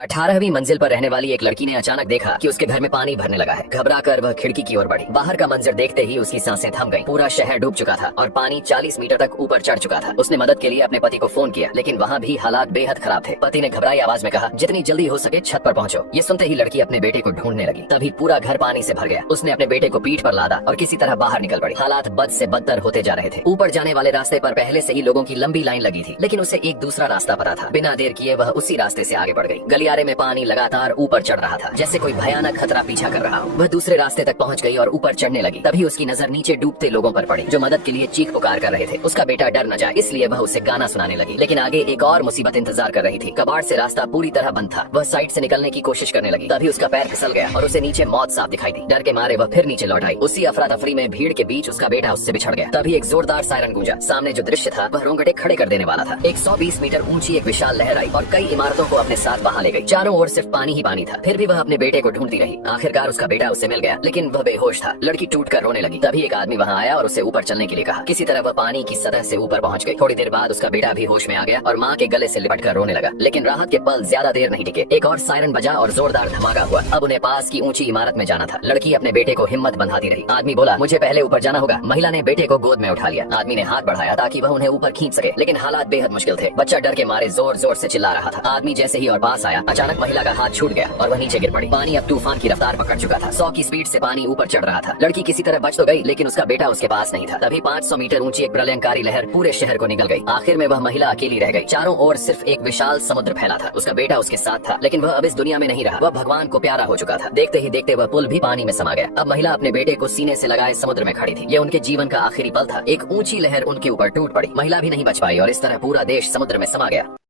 18वीं मंजिल पर रहने वाली एक लड़की ने अचानक देखा कि उसके घर में पानी भरने लगा है। घबराकर वह खिड़की की ओर बढ़ी। बाहर का मंजर देखते ही उसकी सांसें थम गईं। पूरा शहर डूब चुका था और पानी 40 मीटर तक ऊपर चढ़ चुका था। उसने मदद के लिए अपने पति को फोन किया, लेकिन वहाँ भी हालात बेहद खराब थे। पति ने घबराई आवाज में कहा, जितनी जल्दी हो सके छत पर पहुंचो। ये सुनते ही लड़की अपने बेटे को ढूंढने लगी। तभी पूरा घर पानी से भर गया। उसने अपने बेटे को पीठ पर लादा और किसी तरह बाहर निकल पड़ी। हालात बद से बदतर होते जा रहे थे। ऊपर जाने वाले रास्ते पर पहले से ही लोगों की लंबी लाइन लगी थी, लेकिन उसे एक दूसरा रास्ता पता था। बिना देर किए वह उसी रास्ते से आगे बढ़ गई। गलियारे में पानी लगातार ऊपर चढ़ रहा था, जैसे कोई भयानक खतरा पीछा कर रहा हो। वह दूसरे रास्ते तक पहुंच गई और ऊपर चढ़ने लगी। तभी उसकी नजर नीचे डूबते लोगों पर पड़ी, जो मदद के लिए चीख पुकार कर रहे थे। उसका बेटा डर न जाए इसलिए वह उसे गाना सुनाने लगी, लेकिन आगे एक और मुसीबत इंतजार कर रही थी। कबाड़ से रास्ता पूरी तरह बंद था। वह साइड से निकलने की कोशिश करने लगी। तभी उसका पैर फिसल गया और उसे नीचे मौत साफ दिखाई दी। डर के मारे वह फिर नीचे लौट आई। उसी अफरा तफरी में भीड़ के बीच उसका बेटा उससे बिछड़ गया। तभी एक जोरदार सायरन गूंजा। सामने जो दृश्य था वह रोंगटे खड़े कर देने वाला था। 120 मीटर ऊंची एक विशाल लहर आई और कई इमारतों को अपने साथ बहा ले गई। चारों ओर सिर्फ पानी ही पानी था। फिर भी वह अपने बेटे को ढूंढती रही। आखिरकार उसका बेटा उससे मिल गया, लेकिन वह बेहोश था। लड़की टूटकर रोने लगी। तभी एक आदमी वहां आया और उसे ऊपर चलने के लिए कहा। किसी तरह वह पानी की सतह से ऊपर पहुंच गई। थोड़ी देर बाद उसका बेटा भी होश में आ गया और माँ के गले से लिपटकर रोने लगा। लेकिन राहत के पल ज्यादा देर नहीं टिके। एक और सायरन बजा और जोरदार धमाका हुआ। अब उन्हें पास की ऊंची इमारत में जाना था। लड़की अपने बेटे को हिम्मत बंधाती रही। आदमी बोला, मुझे पहले ऊपर जाना होगा। महिला ने बेटे को गोद में उठा लिया। आदमी ने हाथ बढ़ाया ताकि वह उन्हें ऊपर खींच सके, लेकिन हालात बेहद मुश्किल थे। बच्चा डर के मारे जोर जोर से चिल्ला रहा था। आदमी जैसे ही और पास आया, अचानक महिला का हाथ छूट गया और वह नीचे गिर पड़ी। पानी अब तूफान की रफ्तार पकड़ चुका था। 100 की स्पीड से पानी ऊपर चढ़ रहा था। लड़की किसी तरह बच तो गई, लेकिन उसका बेटा उसके पास नहीं था। तभी 500 मीटर ऊंची एक प्रलयंकारी लहर पूरे शहर को निगल गई। आखिर में वह महिला अकेली रह गई। चारों ओर सिर्फ एक विशाल समुद्र फैला था। उसका बेटा उसके साथ था, लेकिन वह अब इस दुनिया में नहीं रहा। वह भगवान को प्यारा हो चुका था। देखते ही देखते वह पुल भी पानी में समा गया। अब महिला अपने बेटे को सीने से लगाए समुद्र में खड़ी थी। ये उनके जीवन का आखिरी पल था। एक ऊंची लहर उनके ऊपर टूट पड़ी। महिला भी नहीं बच पाई और इस तरह पूरा देश समुद्र में समा गया।